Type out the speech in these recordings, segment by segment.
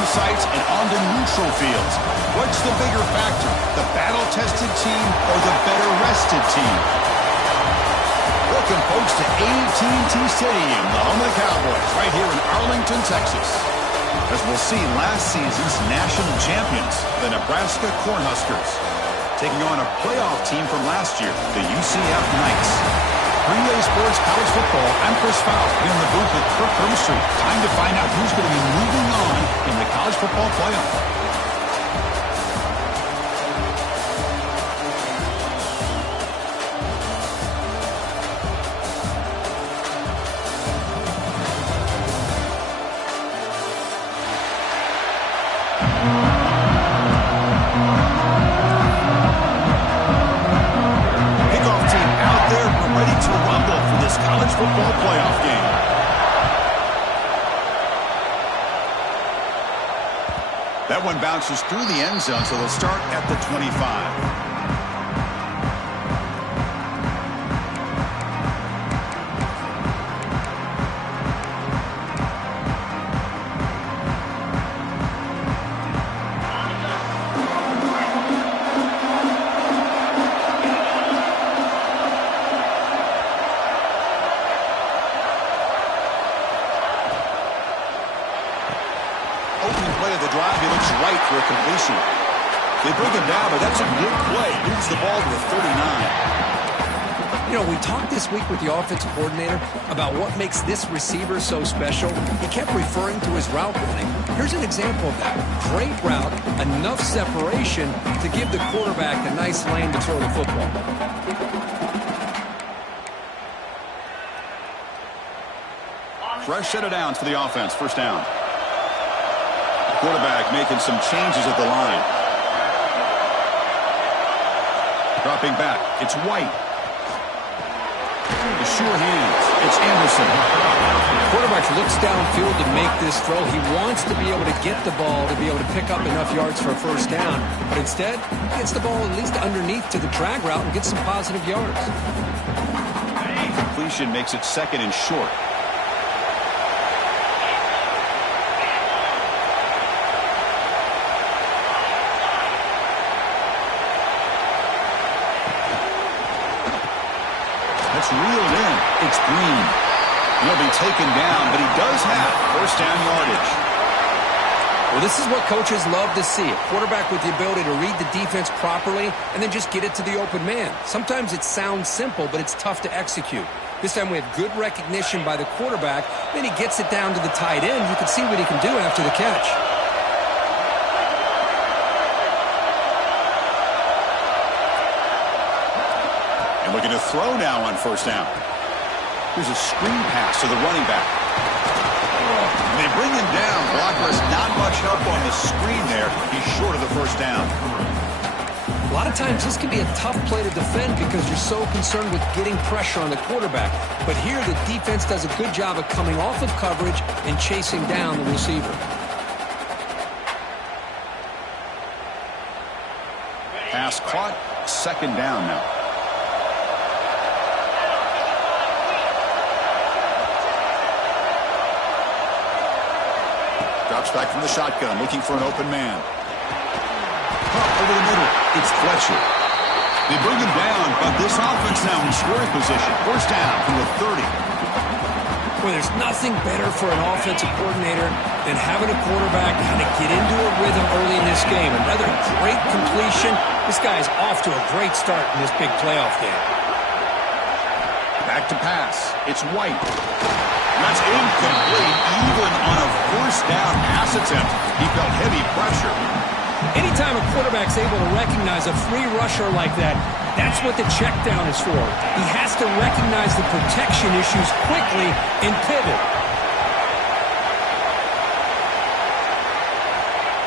home sites and on the neutral fields. What's the bigger factor, the battle-tested team or the better-rested team? Welcome, folks, to AT&T Stadium, the home of the Cowboys, right here in Arlington, Texas. As we'll see, last season's national champions, the Nebraska Cornhuskers, taking on a playoff team from last year, the UCF Knights. Relay Sports College Football, I'm Chris Fowler, here in the booth with Kirk Herbstreit. Time to find out who's going to be moving on in the college football playoff. Football playoff game. That one bounces through the end zone, so they'll start at the 25. For a completion. They bring him down, but that's a good play. Moves the ball to the 39. You know, we talked this week with the offensive coordinator about what makes this receiver so special. He kept referring to his route running. Here's an example of that. Great route, enough separation to give the quarterback a nice lane to throw the football. Fresh set of downs for the offense. First down. Quarterback making some changes at the line. Dropping back. It's White. The sure hands. It's Anderson. The quarterback looks downfield to make this throw. He wants to be able to get the ball to be able to pick up enough yards for a first down. But instead, he gets the ball at least underneath to the drag route and gets some positive yards. Completion makes it second and short. Reeled in. It's Green. He'll be taken down, but he does have first down yardage. Well, this is what coaches love to see. A quarterback with the ability to read the defense properly and then just get it to the open man. Sometimes it sounds simple, but it's tough to execute. This time we have good recognition by the quarterback. Then he gets it down to the tight end. You can see what he can do after the catch. Looking to throw now on first down. Here's a screen pass to the running back. And they bring him down. Blockers not much help on the screen there. He's short of the first down. A lot of times this can be a tough play to defend because you're so concerned with getting pressure on the quarterback. But here the defense does a good job of coming off of coverage and chasing down the receiver. Pass caught. Second down now. Drops back from the shotgun, looking for an open man. Pump over the middle. It's Fletcher. They bring him down, but this offense now in scoring position. First down from the 30. Well, there's nothing better for an offensive coordinator than having a quarterback kind of get into a rhythm early in this game. Another great completion. This guy is off to a great start in this big playoff game. Back to pass. It's White. That's incomplete. Even on a first down pass attempt, he felt heavy pressure. Anytime a quarterback's able to recognize a free rusher like that, that's what the check down is for. He has to recognize the protection issues quickly and pivot.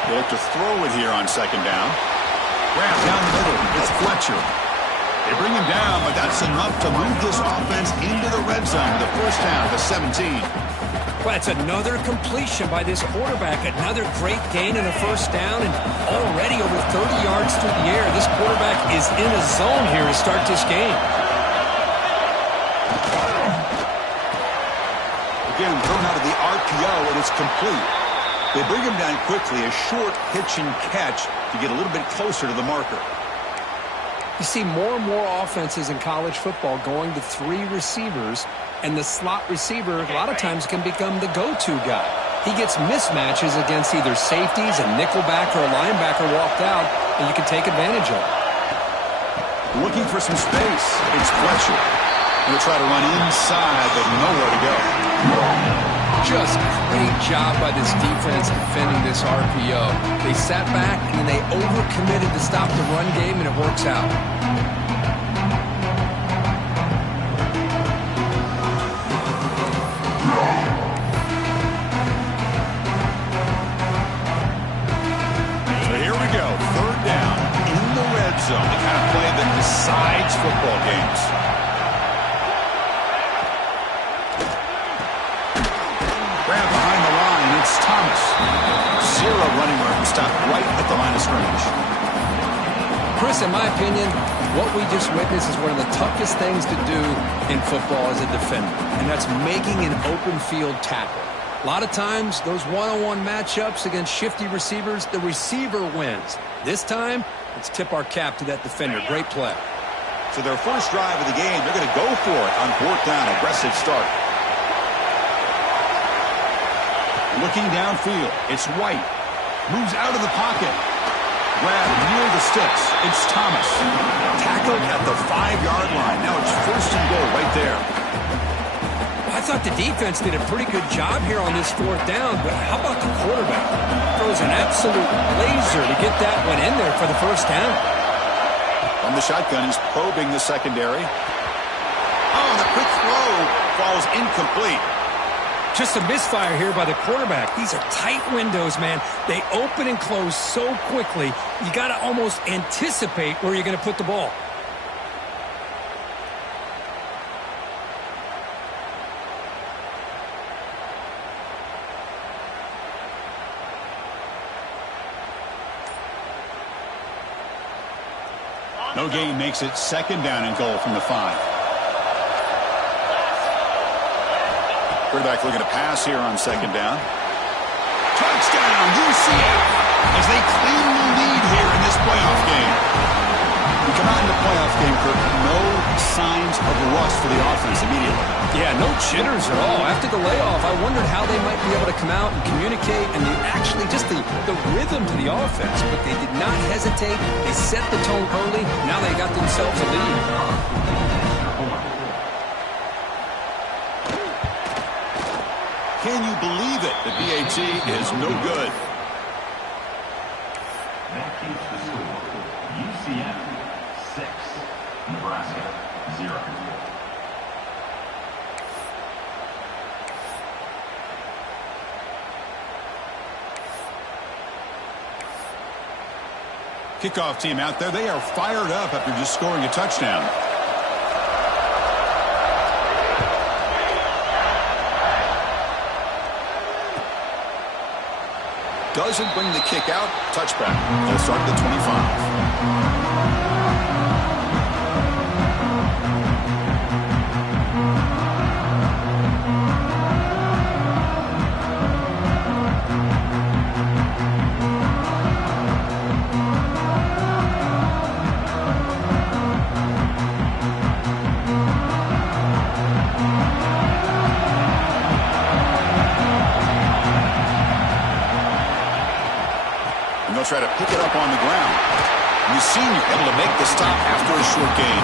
They look to throw it here on second down. Grab down the middle. It's Fletcher. They bring him down, but that's enough to move this offense into the red zone. The first down to 17. Well, it's another completion by this quarterback. Another great gain in a first down, and already over 30 yards through the air. This quarterback is in a zone here to start this game. Again, thrown out of the RPO, and it's complete. They bring him down quickly, a short pitch and catch to get a little bit closer to the marker. You see more and more offenses in college football going to 3 receivers, and the slot receiver a lot of times can become the go-to guy. He gets mismatches against either safeties, a nickelback, or a linebacker walked out, and you can take advantage of it. Looking for some space. It's Fletcher. He'll try to run inside, but nowhere to go. Just great job by this defense defending this RPO. They sat back, and then they overcommitted to stop the run game, and it works out. So here we go. 3rd down in the red zone. The kind of play that decides football games. Grab behind the line. It's Thomas. 0 running room. Stopped right at the line of scrimmage. Chris, in my opinion, what we just witnessed is one of the toughest things to do in football as a defender, and that's making an open field tackle. A lot of times, those one-on-one matchups against shifty receivers, the receiver wins. This time, let's tip our cap to that defender. Great play. So their first drive of the game, they're going to go for it on 4th down. Aggressive start. Looking downfield, it's White. Moves out of the pocket. Grab near the sticks. It's Thomas. Tackled at the 5-yard line. Now it's 1st and goal right there. I thought the defense did a pretty good job here on this 4th down, but how about the quarterback? Throws an absolute laser to get that one in there for the 1st down. From the shotgun, he's probing the secondary. Oh, the quick throw falls incomplete. Just a misfire here by the quarterback. These are tight windows, man. They open and close so quickly, you got to almost anticipate where you're going to put the ball. No gain makes it 2nd down and goal from the 5. Quarterback looking to pass here on 2nd down. Touchdown, UCF, as they claim the lead here in this playoff game. We come out in the playoff game, Kirk, no signs of rust for the offense immediately. Yeah, no jitters at all. After the layoff, I wondered how they might be able to come out and communicate and actually just the rhythm to the offense. But they did not hesitate. They set the tone early. Now they got themselves a lead. Can you believe it? The BAT is no good. That keeps the score. UCF 6, Nebraska 0. Kickoff team out there. They are fired up after just scoring a touchdown. Doesn't bring the kick out. Touchback. They'll start at the 25. Try to pick it up on the ground. And the senior able to make the stop after a short gain.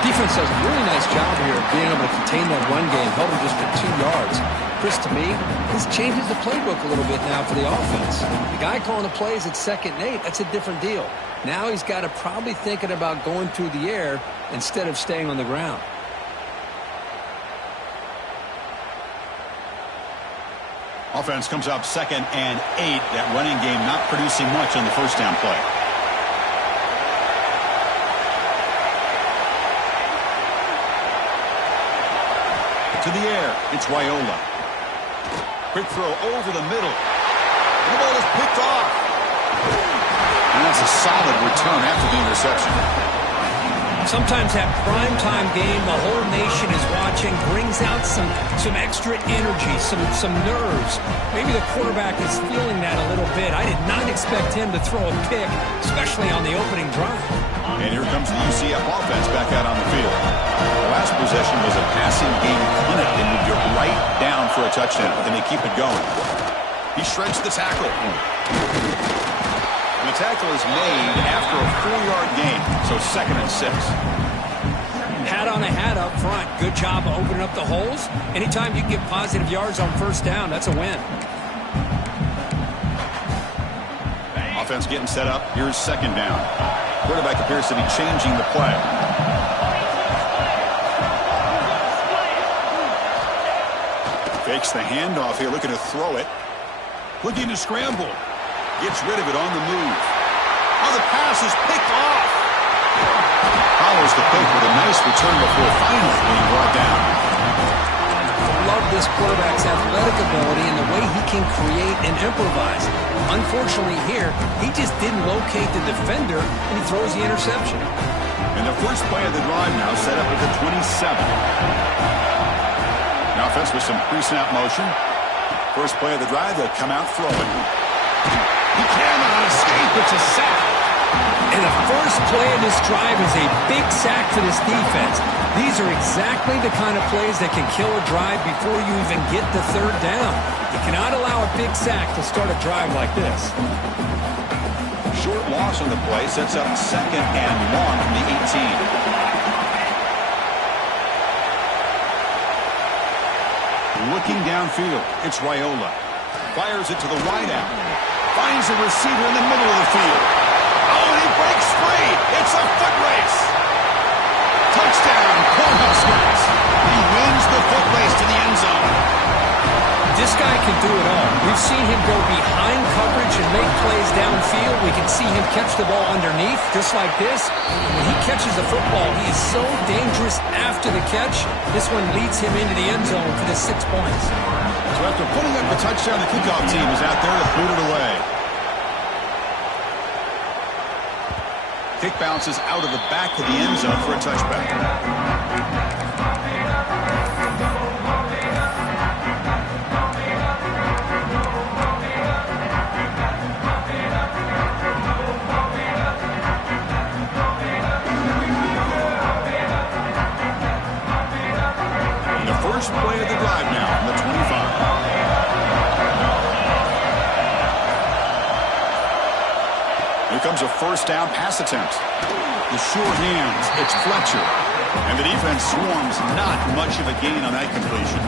Defense does a really nice job here of being able to contain that run game, held it just for 2 yards. Chris, to me, this changes the playbook a little bit now for the offense. The guy calling the plays at 2nd and 8, that's a different deal. Now he's got to probably thinking about going through the air instead of staying on the ground. Offense comes up 2nd and 8. That running game not producing much on the 1st down play. To the air, it's Raiola. Quick throw over the middle. And the ball is picked off. And that's a solid return after the interception. Sometimes that primetime game, the whole nation is watching, brings out some extra energy, some nerves. Maybe the quarterback is feeling that a little bit. I did not expect him to throw a pick, especially on the opening drive. And here comes the UCF offense back out on the field. The last possession was a passing game clinic. They moved it right down for a touchdown, and they keep it going. He shreds the tackle. And the tackle is made after a 4-yard gain, so 2nd and 6. Hat on a hat up front. Good job of opening up the holes. Anytime you can get positive yards on first down, that's a win. Offense getting set up. Here's 2nd down. Quarterback appears to be changing the play. Fakes the handoff here, looking to throw it. Looking to scramble. Gets rid of it on the move. Oh, the pass is picked off. Follows the pick with a nice return before finally being brought down. Love this quarterback's athletic ability and the way he can create and improvise. Unfortunately here, he just didn't locate the defender, and he throws the interception. And the first play of the drive now set up at the 27. Now offense with some pre-snap motion. First play of the drive, they'll come out throwing. He cannot escape. It's a sack. And the first play of this drive is a big sack for this defense. These are exactly the kind of plays that can kill a drive before you even get the 3rd down. You cannot allow a big sack to start a drive like this. Short loss on the play sets up 2nd and long from the 18. Looking downfield, it's Raiola. Fires it to the wideout. Finds a receiver in the middle of the field. Oh, and he breaks free. It's a foot race. Touchdown, Cornhuskers. He wins the foot race to the end zone. This guy can do it all. We've seen him go behind coverage and make plays downfield. We can see him catch the ball underneath, just like this. When he catches the football, he is so dangerous after the catch. This one leads him into the end zone for the 6 points. So after putting up the touchdown, the kickoff team is out there to boot it away. Kick bounces out of the back of the end zone for a touchback. First play of the drive now on the 25. Here comes a first down pass attempt. The short hands, it's Fletcher. And the defense swarms, not much of a gain on that completion.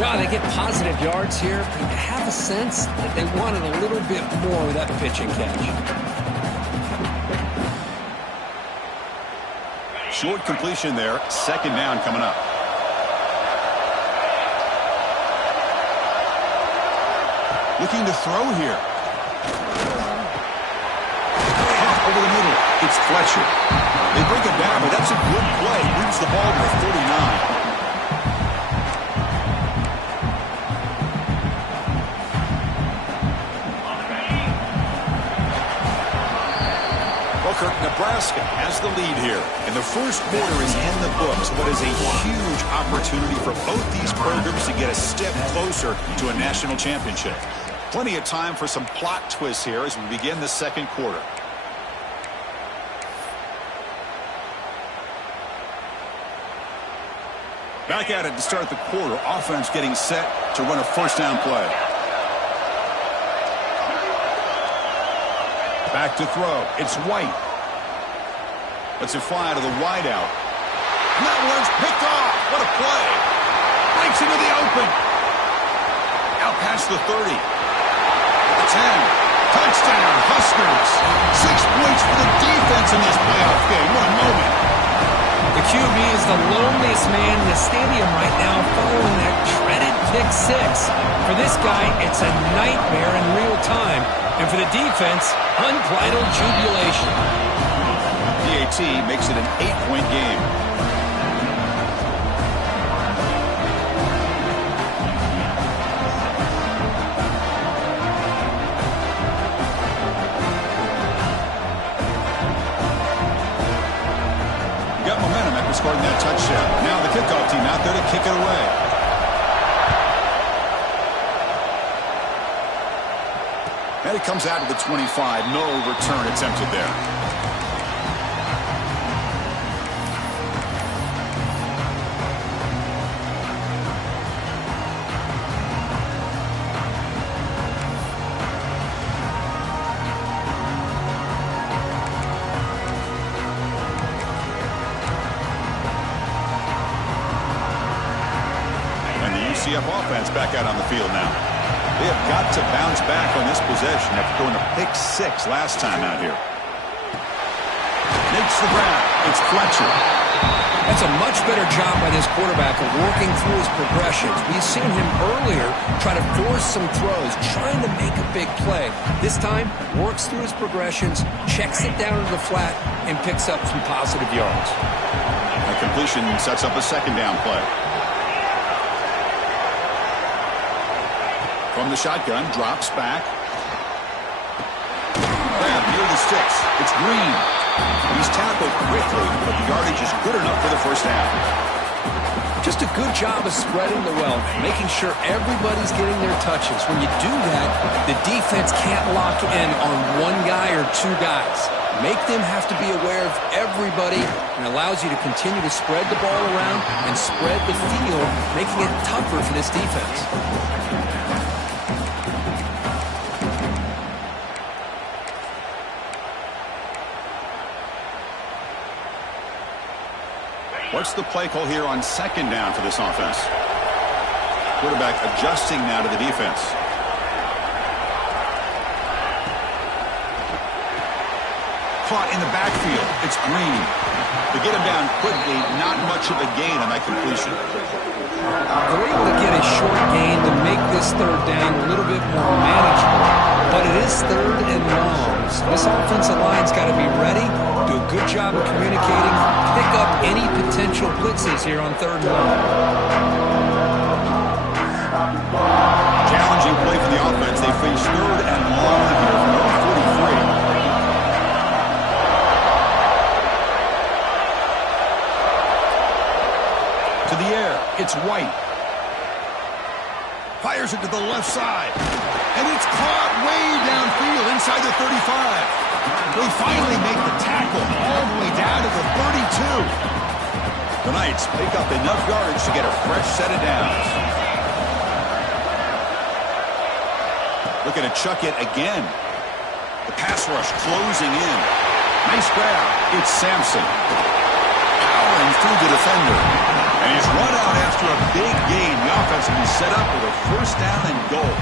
Wow, they get positive yards here, but you have a sense that they wanted a little bit more with that pitch and catch. Short completion there, 2nd down coming up. Looking to throw here. Over the middle, it's Fletcher. They break it down, but that's a good play. Moves the ball to the 49. Nebraska has the lead here, and the first quarter is in the books, but is a huge opportunity for both these programs to get a step closer to a national championship. Plenty of time for some plot twists here as we begin the 2nd quarter. Back at it to start the quarter. Offense getting set to run a first down play. Back to throw. It's White. Lets it fly to the wideout. And that one's picked off. What a play. Breaks into the open. Out past the 30. The 10. Touchdown, Huskers. 6 points for the defense in this playoff game. What a moment. The QB is the loneliest man in the stadium right now following that dreaded pick 6. For this guy, it's a nightmare in real time. And for the defense, unbridled jubilation. DAT makes it an 8-point game. for scoring that touchdown. Now the kickoff team out there to kick it away. And it comes out to the 25. No return attempted there. UCF offense back out on the field now. They have got to bounce back on this possession after going to pick 6 last time out here. Makes the grab. It's Fletcher. That's a much better job by this quarterback of working through his progressions. We've seen him earlier try to force some throws, trying to make a big play. This time, works through his progressions, checks it down to the flat, and picks up some positive yards. A completion sets up a second down play. From the shotgun, drops back. Grab near the sticks. It's Green. He's tackled quickly, but the yardage is good enough for the first down. Just a good job of spreading the wealth, making sure everybody's getting their touches. When you do that, the defense can't lock in on one guy or two guys. Make them have to be aware of everybody, and allows you to continue to spread the ball around and spread the field, making it tougher for this defense. What's the play call here on second down for this offense? Quarterback adjusting now to the defense. Caught in the backfield. It's Green. To get him down quickly, not much of a gain on that completion. They're able to get a short gain to make this third down a little bit more manageable. But it is third and long. So this offensive line's got to be ready, do a good job of communicating, pick up any potential blitzes here on third and long. Challenging play for the offense. They face third and long here from their 43. To the air, it's White. Fires it to the left side. And it's caught way downfield inside the 35. They finally make the tackle all the way down to the 32. The Knights pick up enough yardage to get a fresh set of downs. Looking to chuck it again. The pass rush closing in. Nice grab. It's Sampson. Powering through the defender. And he's run out after a big gain. The offense will be set up with a first down and goal.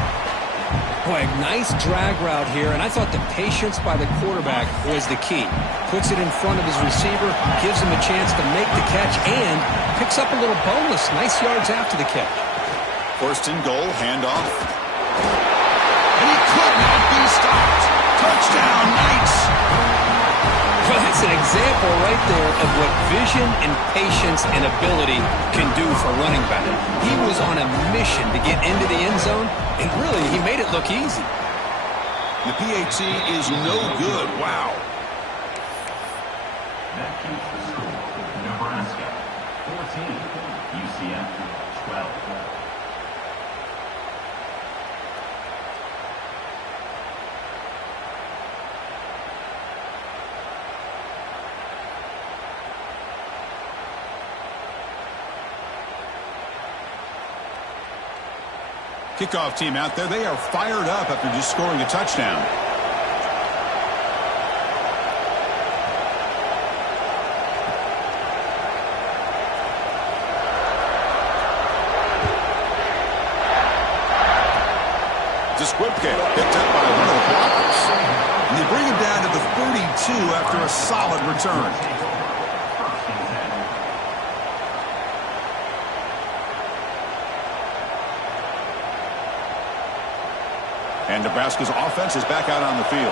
Boy, nice drag route here, and I thought the patience by the quarterback was the key. Puts it in front of his receiver, gives him a chance to make the catch, and picks up a little bonus. Nice yards after the catch. First and goal, handoff. And he could not be stopped. Touchdown, Knights! Well, that's an example right there of what vision and patience and ability can do for running back. He was on a mission to get into the end zone, and really, he made it look easy. The PAT is no good. Wow. That keeps the score. Nebraska 14, UCF 12. Kickoff team out there. They are fired up after just scoring a touchdown. Disquipke picked up by one of the blockers. And they bring him down to the 32 after a solid return. And Nebraska's offense is back out on the field.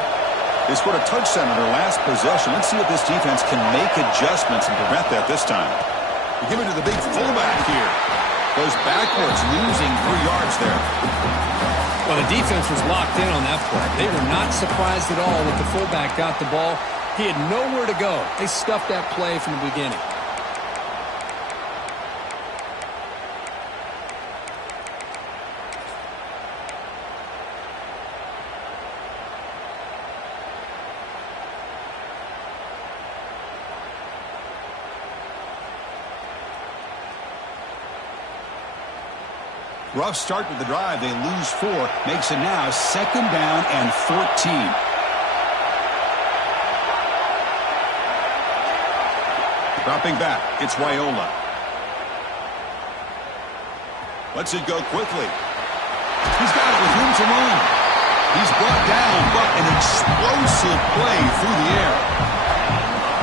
They scored a touchdown on their last possession. Let's see if this defense can make adjustments and prevent that this time. We give it to the big fullback here. Goes backwards, losing 3 yards there. Well, the defense was locked in on that play. They were not surprised at all that the fullback got the ball. He had nowhere to go. They stuffed that play from the beginning. Rough start with the drive. They lose 4. Makes it now 2nd down and 14. Dropping back, it's Raiola. Lets it go quickly. He's got it with room to run. He's brought down, but an explosive play through the air.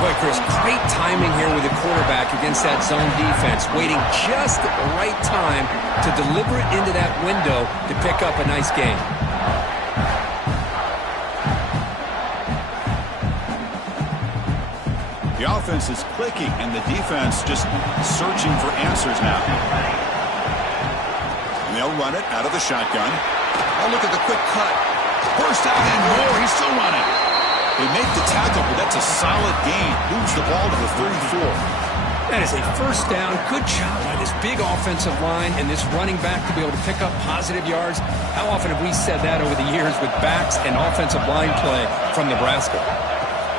Boy, Chris, great timing here with the quarterback against that zone defense, waiting just at the right time to deliver it into that window to pick up a nice gain. The offense is clicking, and the defense just searching for answers now. And they'll run it out of the shotgun. Oh, look at the quick cut. Burst out and more. He's still running. They make the tackle, but that's a solid gain. Moves the ball to the 34. That is a first down. Good job by this big offensive line and this running back to be able to pick up positive yards. How often have we said that over the years with backs and offensive line play from Nebraska?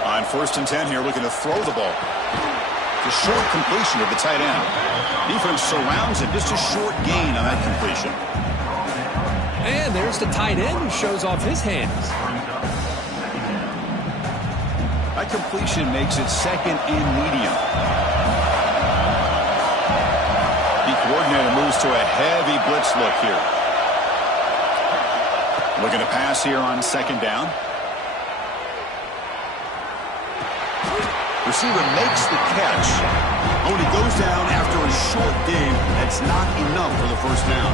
On 1st and 10 here, looking to throw the ball. The short completion of the tight end. Defense surrounds it. Just a short gain on that completion. And there's the tight end who shows off his hands. That completion makes it 2nd and medium. The coordinator moves to a heavy blitz look here. Looking to pass here on 2nd down. Receiver makes the catch. When he goes down after a short game, that's not enough for the first down.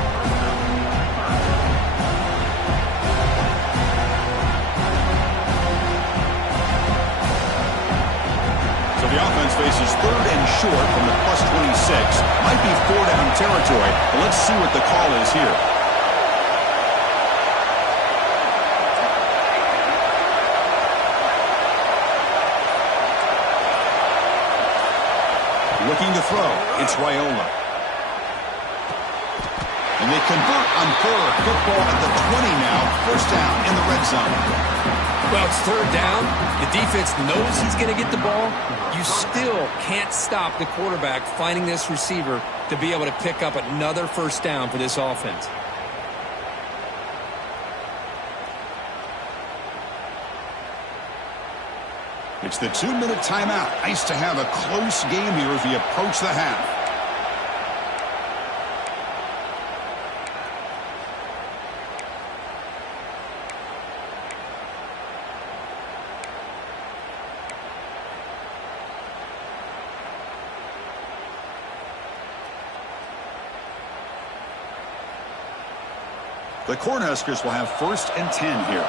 So the offense faces 3rd and short from the +26. Might be 4-down territory, but let's see what the call is here. Looking to throw, it's Raiola. And they convert on 3rd. Football at the 20 now. First down in the red zone. Well, it's 3rd down. The defense knows he's going to get the ball. You still can't stop the quarterback finding this receiver to be able to pick up another first down for this offense. It's the 2-minute timeout. Nice to have a close game here as we approach the half. The Cornhuskers will have 1st and 10 here.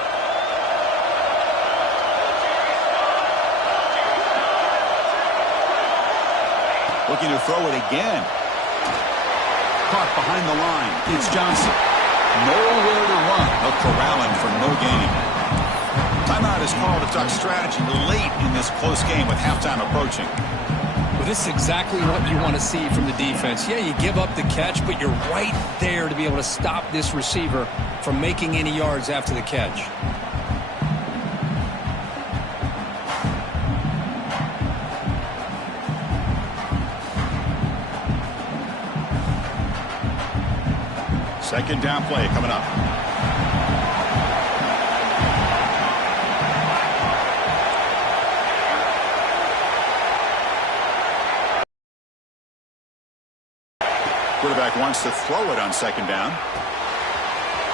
Looking to throw it again. Caught behind the line. It's Johnson. Nowhere to run. They'll corral him for no gain. Timeout is called to talk strategy late in this close game with halftime approaching. Well, this is exactly what you want to see from the defense. Yeah, you give up the catch, but you're right there to be able to stop this receiver from making any yards after the catch. Second down play coming up. Quarterback wants to throw it on 2nd down.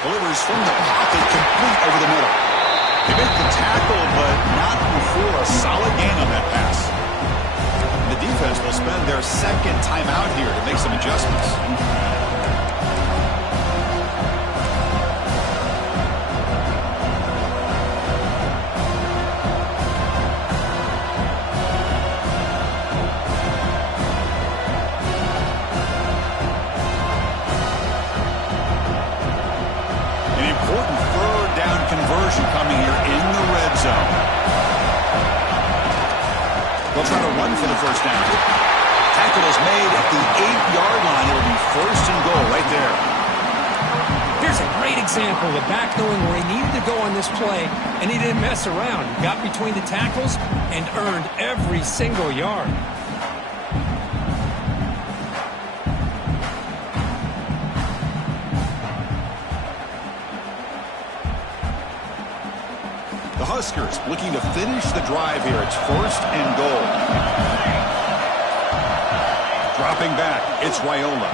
Delivers from the pocket, complete over the middle. They make the tackle, but not before a solid gain on that pass. The defense will spend their 2nd timeout here to make some adjustments. Coming here in the red zone. They'll try to run for the first down. Tackle is made at the 8-yard line. It'll be 1st and goal right there. Here's a great example. The back knowing where he needed to go on this play, and he didn't mess around. He got between the tackles and earned every single yard. The Huskers looking to finish the drive here. It's 1st and goal. Dropping back, it's Raiola.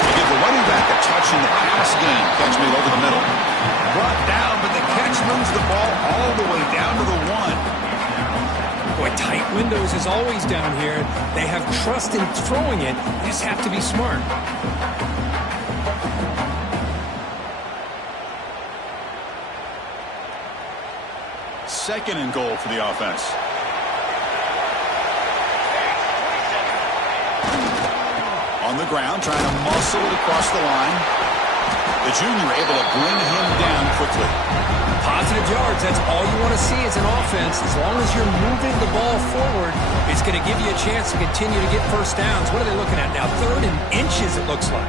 They give the running back a touch in the pass game. Catch made over the middle. Brought down, but the catch moves the ball all the way down to the 1. Boy, tight windows is always down here. They have trust in throwing it. They just have to be smart. 2nd and goal for the offense. On the ground, trying to muscle it across the line. The junior able to bring him down quickly. Positive yards, that's all you want to see as an offense. As long as you're moving the ball forward, it's going to give you a chance to continue to get first downs. What are they looking at now? 3rd and inches, it looks like.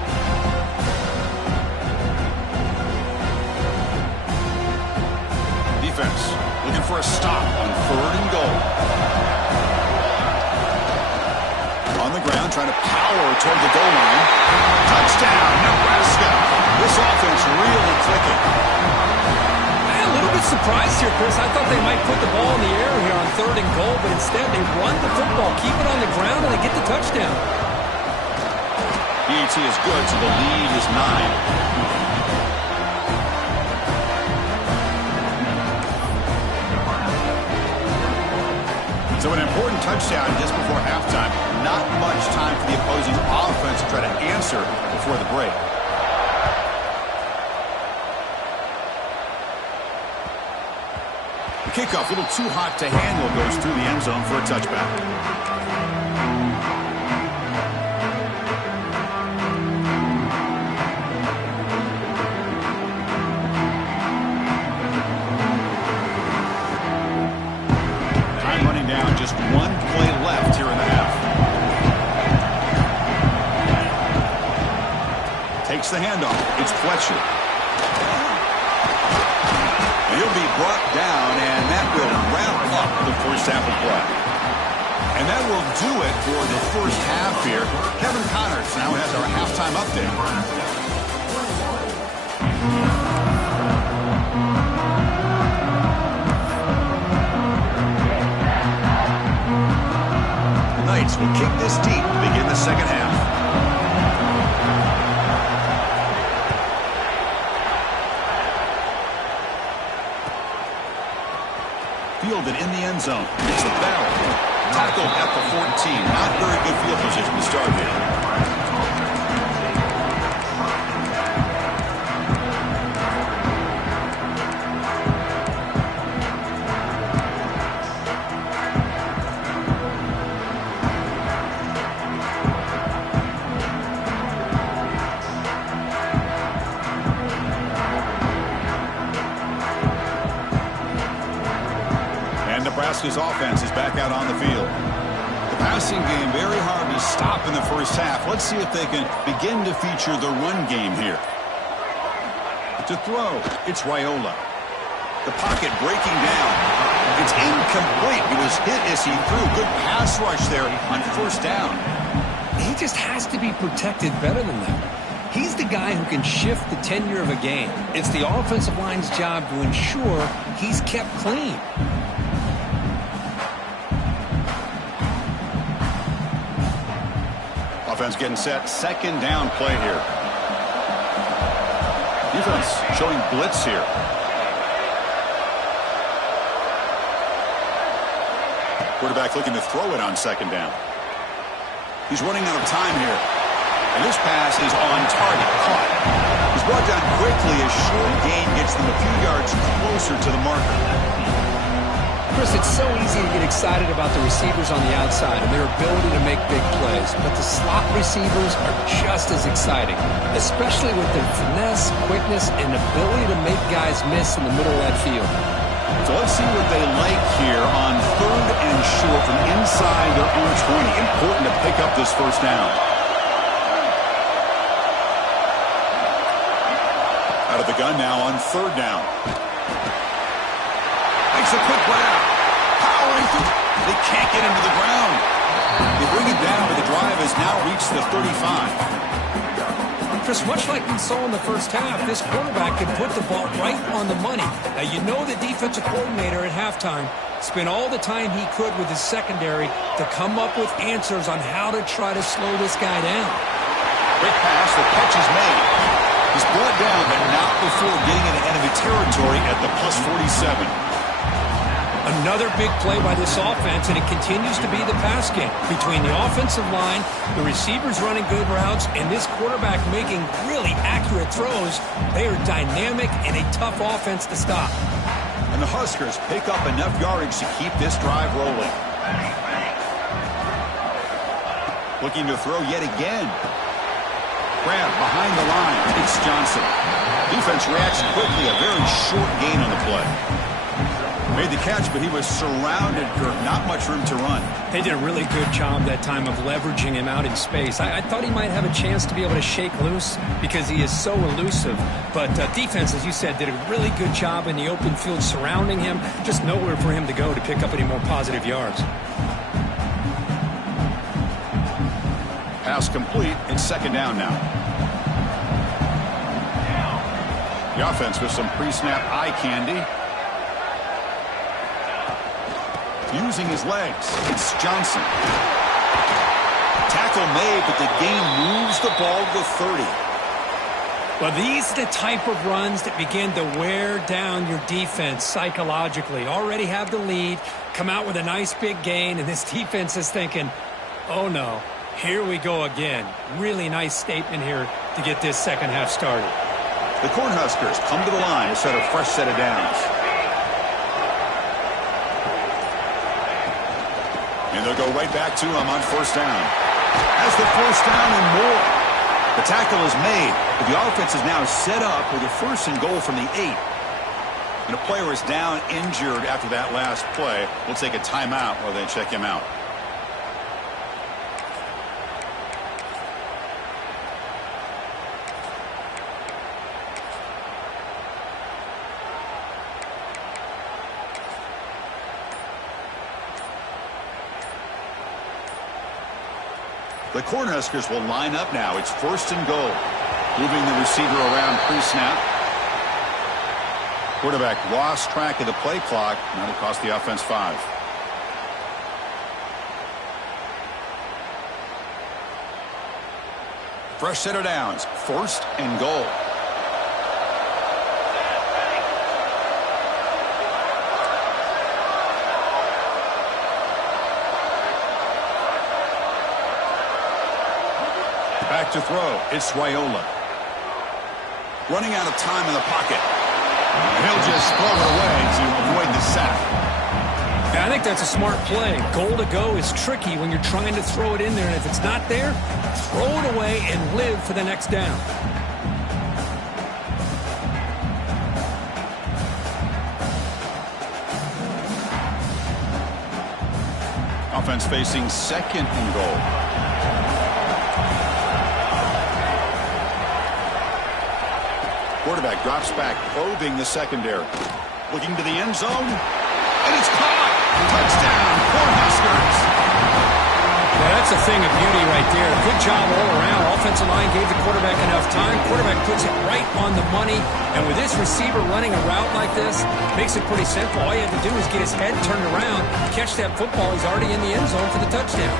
Defense looking for a stop on 3rd and goal. On the ground, trying to power toward the goal line. Touchdown, Nebraska. This offense really clicking. I'm a little bit surprised here, Chris. I thought they might put the ball in the air here on 3rd and goal, but instead they run the football, keep it on the ground, and they get the touchdown. PAT is good, so the lead is 9. So an important touchdown just before halftime. Not much time for the opposing offense to try to answer before the break. The kickoff, a little too hot to handle, goes through the end zone for a touchback. Just 1 play left here in the half. Takes the handoff. It's Fletcher. He'll be brought down, and that will wrap up the first half of play. And that will do it for the first half here. Kevin Connors now has our halftime update. Knights will kick this deep to begin the second half. Fielded in the end zone. It's the Bell. Tackled at the 14. Not very good field position to start here. Nebraska's offense is back out on the field. The passing game very hard to stop in the first half. Let's see if they can begin to feature the run game here. To throw, it's Raiola. The pocket breaking down. It's incomplete. He was hit as he threw. Good pass rush there on 1st down. He just has to be protected better than that. He's the guy who can shift the tenure of a game. It's the offensive line's job to ensure he's kept clean. Offense getting set. 2nd down play here. Defense showing blitz here. Quarterback looking to throw it on 2nd down. He's running out of time here. And this pass is on target. Caught. He's brought down quickly as short gain gets them a few yards closer to the marker. Chris, it's so easy to get excited about the receivers on the outside and their ability to make big plays, but the slot receivers are just as exciting, especially with their finesse, quickness, and ability to make guys miss in the middle of that field. So let's see what they like here on 3rd and short from inside their own 20. Important to pick up this first down. Out of the gun now on 3rd down. Makes a quick grab. Powering through. They can't get into the ground. They bring it down, but the drive has now reached the 35. Chris, much like we saw in the first half, this quarterback can put the ball right on the money. Now, you know the defensive coordinator at halftime spent all the time he could with his secondary to come up with answers on how to try to slow this guy down. Quick pass, the catch is made. He's brought down, but not before getting into enemy territory at the plus 47. Another big play by this offense, and it continues to be the pass game. Between the offensive line, the receivers running good routes, and this quarterback making really accurate throws, they are dynamic and a tough offense to stop. And the Huskers pick up enough yardage to keep this drive rolling. Looking to throw yet again. Grab behind the line. It's Johnson. Defense reacts quickly. A very short gain on the play. Made the catch, but he was surrounded, Kirk. Not much room to run. They did a really good job that time of leveraging him out in space. I thought he might have a chance to be able to shake loose because he is so elusive. But defense, as you said, did a really good job in the open field surrounding him. Just nowhere for him to go to pick up any more positive yards. Pass complete. It's second down now. The offense with some pre-snap eye candy. Using his legs. It's Johnson. Tackle made, but the gain moves the ball to the 30. Well, these are the type of runs that begin to wear down your defense psychologically. Already have the lead, come out with a nice big gain, and this defense is thinking, oh no, here we go again. Really nice statement here to get this second half started. The Cornhuskers come to the line to set a fresh set of downs. And they'll go right back to him on first down. Has the first down and more. The tackle is made, but the offense is now set up with a first and goal from the 8. And a player is down injured after that last play. We'll take a timeout while they check him out. The Cornhuskers will line up now. It's first and goal. Moving the receiver around pre-snap. Quarterback lost track of the play clock. Now it cost the offense 5. Fresh set of downs. First and goal. Back to throw. It's Raiola. Running out of time in the pocket. He'll just throw it away to avoid the sack. Yeah, I think that's a smart play. Goal to go is tricky when you're trying to throw it in there, and if it's not there, throw it away and live for the next down. Offense facing second and goal. Quarterback drops back, probing the secondary. Looking to the end zone, and it's caught. Touchdown, Cornhuskers. Yeah, that's a thing of beauty right there. Good job all around. Offensive line gave the quarterback enough time. Quarterback puts it right on the money. And with this receiver running a route like this, makes it pretty simple. All you have to do is get his head turned around, catch that football. He's already in the end zone for the touchdown.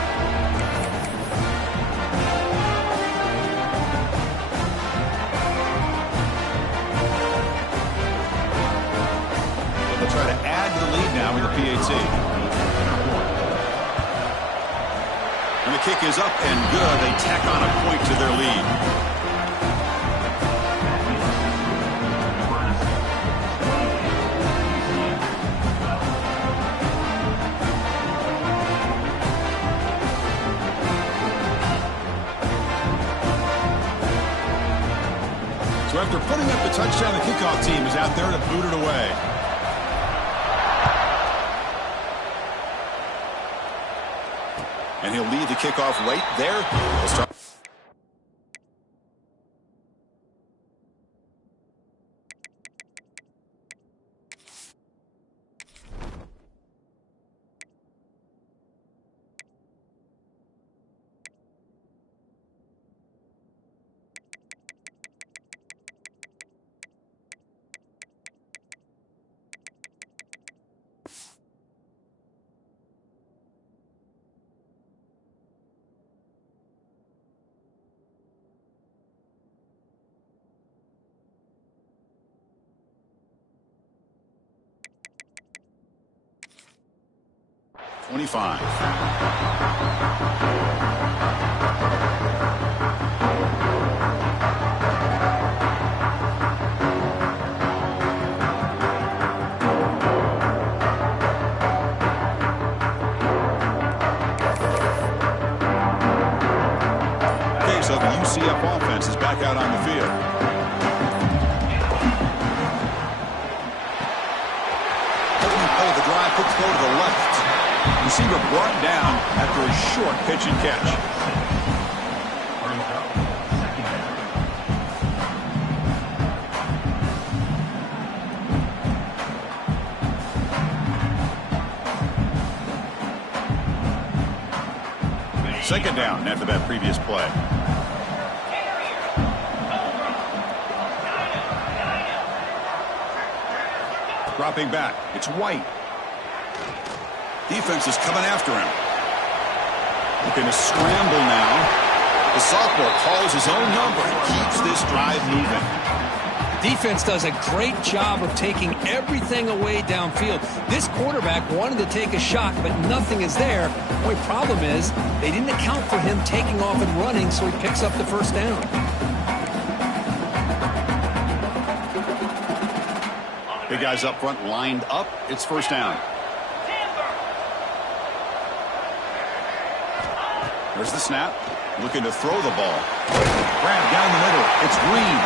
Try to add to the lead now with the PAT. And the kick is up and good. They tack on a point to their lead. So after putting up the touchdown, the kickoff team is out there to boot it away. And he'll lead the kickoff right there. We'll start. 25. So the UCF offense is back out on the field. Opening play of the drive, quick throw to the left. Receiver brought down after a short pitch and catch. Second down after that previous play. Dropping back. It's White. Defense is coming after him. Looking to scramble now. The sophomore calls his own number and keeps this drive moving. Defense does a great job of taking everything away downfield. This quarterback wanted to take a shot, but nothing is there. The only problem is they didn't account for him taking off and running, so he picks up the first down. Big guys up front lined up. It's first down. There's the snap. Looking to throw the ball. Grab down the middle. It's Green.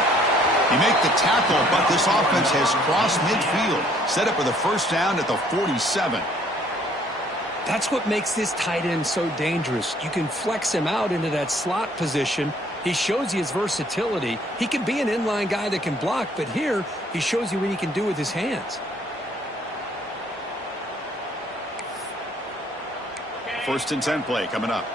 He make the tackle, but this offense has crossed midfield. Set up for the first down at the 47. That's what makes this tight end so dangerous. You can flex him out into that slot position. He shows you his versatility. He can be an inline guy that can block, but here he shows you what he can do with his hands. First and 10 play coming up.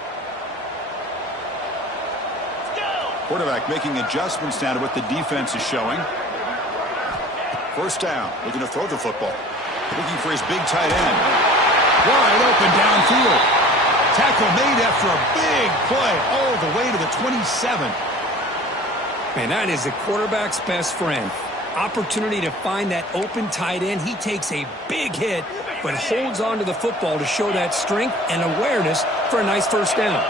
Quarterback making adjustments down to what the defense is showing. First down, looking to throw the football. Looking for his big tight end. Wide open downfield. Tackle made after a big play all the way to the 27. Man, that is the quarterback's best friend. Opportunity to find that open tight end. He takes a big hit, but holds on to the football to show that strength and awareness for a nice first down.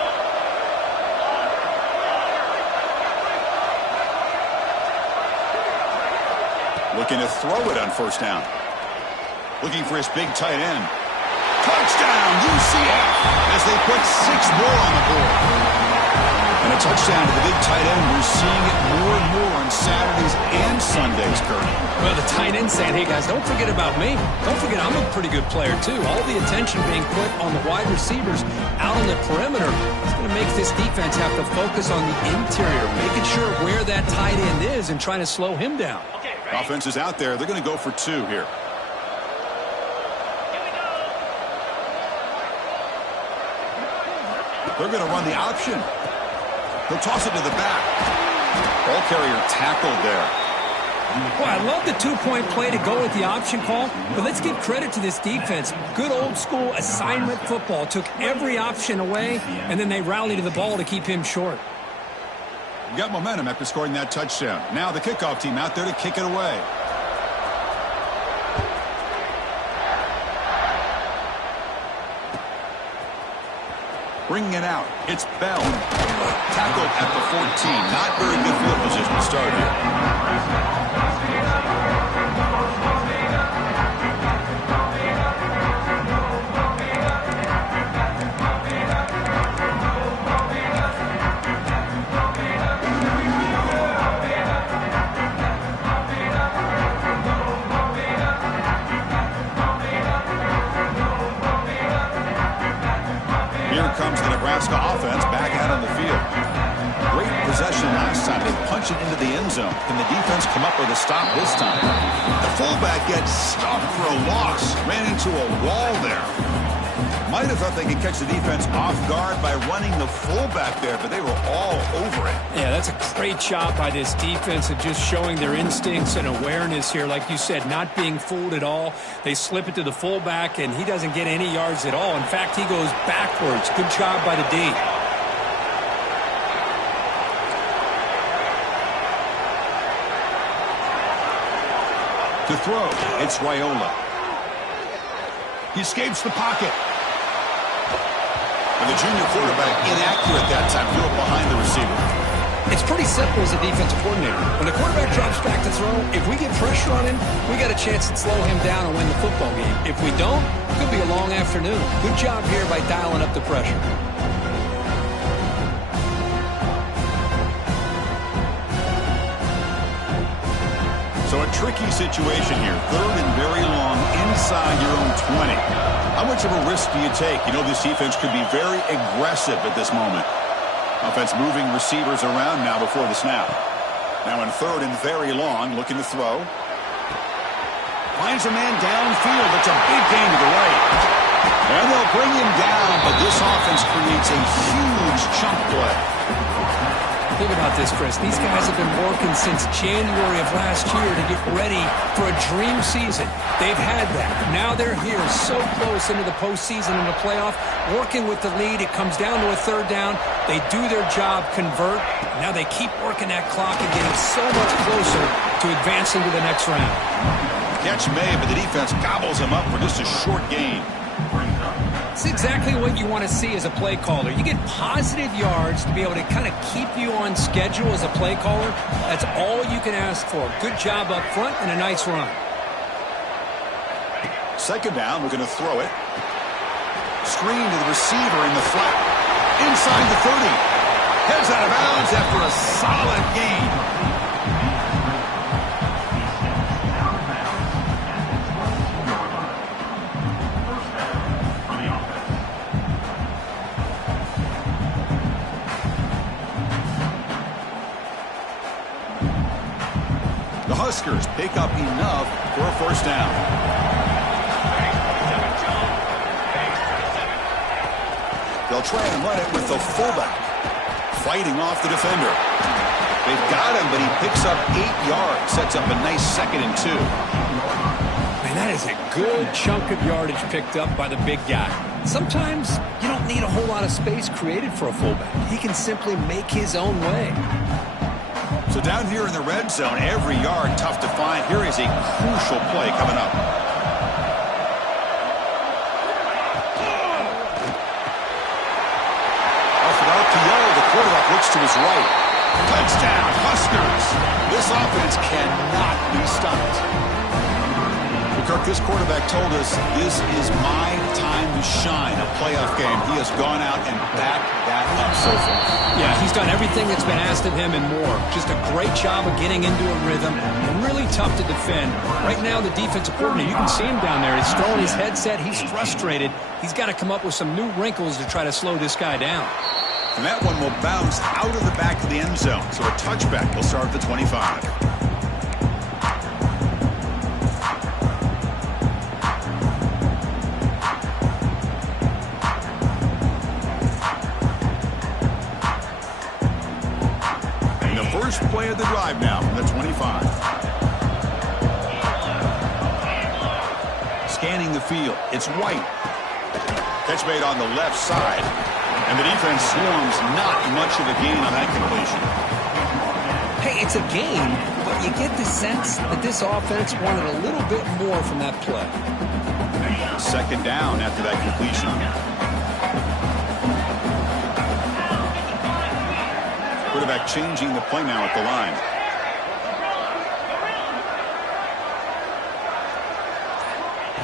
Looking to throw it on first down. Looking for his big tight end. Touchdown, UCF, as they put 6 more on the board. And a touchdown to the big tight end. We're seeing it more and more on Saturdays and Sundays, Kurt. Well, the tight end saying, hey, guys, don't forget about me. Don't forget I'm a pretty good player, too. All the attention being put on the wide receivers out on the perimeter. It's going to make this defense have to focus on the interior, making sure where that tight end is and trying to slow him down. Offense is out there. They're going to go for 2 here. They're going to run the option. He'll toss it to the back. Ball carrier tackled there. Boy, I love the two-point play to go with the option call, but let's give credit to this defense. Good old-school assignment football. Took every option away, and then they rallied to the ball to keep him short. You got momentum after scoring that touchdown. Now the kickoff team out there to kick it away. Bringing it out. It's Bell. Tackled at the 14. Not very good field position to start here. Comes the Nebraska offense back out on the field. Great possession last time. They punch it into the end zone. Can the defense come up with a stop this time? The fullback gets stuffed for a loss. Ran into a wall there. Might have thought they could catch the defense off guard by running the fullback there, but they were all over it. Yeah, that's a great job by this defense of just showing their instincts and awareness here. Like you said, not being fooled at all. They slip it to the fullback, and he doesn't get any yards at all. In fact, he goes backwards. Good job by the D. To throw, it's Raiola. He escapes the pocket. And the junior quarterback inaccurate that time, threw it behind the receiver. It's pretty simple as a defensive coordinator. When the quarterback drops back to throw, if we get pressure on him, we got a chance to slow him down and win the football game. If we don't, it could be a long afternoon. Good job here by dialing up the pressure. So a tricky situation here. 3rd and very long inside your own 20. How much of a risk do you take? You know this defense could be very aggressive at this moment. Offense moving receivers around now before the snap. Now in 3rd and very long, looking to throw. Finds a man downfield. It's a big gain to the right. And they'll bring him down, but this offense creates a huge chunk play. Think about this, Chris. These guys have been working since January of last year to get ready for a dream season. They've had that. Now they're here so close into the postseason and the playoff, working with the lead. It comes down to a 3rd down. They do their job, convert. Now they keep working that clock and getting so much closer to advancing to the next round. Catch made, but the defense gobbles him up for just a short gain. It's exactly what you want to see as a play caller. You get positive yards to be able to kind of keep you on schedule as a play caller. That's all you can ask for. Good job up front and a nice run. 2nd down, we're going to throw it. Screen to the receiver in the flat. Inside the 30. Heads out of bounds after a solid gain. The Huskers pick up enough for a 1st down. They'll try and run it with the fullback, fighting off the defender. They've got him, but he picks up 8 yards, sets up a nice 2nd and 2. Man, that is a good chunk of yardage picked up by the big guy. Sometimes you don't need a whole lot of space created for a fullback. He can simply make his own way. So down here in the red zone, every yard tough to find. Here is a crucial play coming up. Off an RPO, the quarterback looks to his right. Touchdown, Huskers. This offense cannot be stopped. Kirk, this quarterback told us this is my time to shine, a playoff game. He has gone out and backed that up so far. Yeah, he's done everything that's been asked of him and more. Just a great job of getting into a rhythm and really tough to defend. Right now, the defensive coordinator, you can see him down there. He's throwing his headset. He's frustrated. He's got to come up with some new wrinkles to try to slow this guy down. And that one will bounce out of the back of the end zone. So a touchback will start at the 25. First play of the drive now from the 25. Scanning the field. It's White. Catch made on the left side. And the defense swarms. Not much of a gain on that completion. Hey, it's a gain, but you get the sense that this offense wanted a little bit more from that play. 2nd down after that completion. Quarterback changing the play now at the line.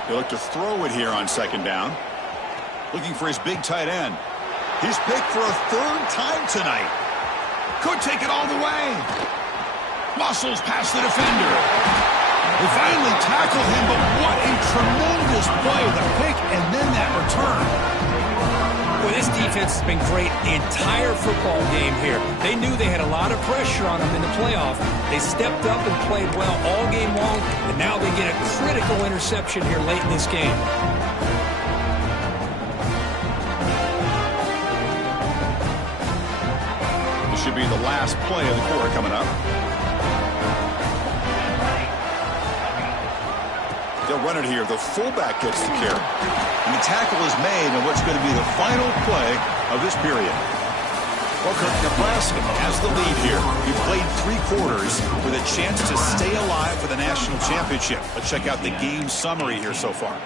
They look to throw it here on 2nd down. Looking for his big tight end. He's picked for a 3rd time tonight. Could take it all the way. Muscles past the defender. They finally tackle him, but what a tremendous play. The pick and then that return. Well, this defense has been great the entire football game here. They knew they had a lot of pressure on them in the playoff. They stepped up and played well all game long, and now they get a critical interception here late in this game. This should be the last play of the quarter coming up. They'll run it here. The fullback gets the carry. And the tackle is made on what's going to be the final play of this period. Well, Kirk, Nebraska has the lead here. He played 3 quarters with a chance to stay alive for the national championship. Let's check out the game summary here so far.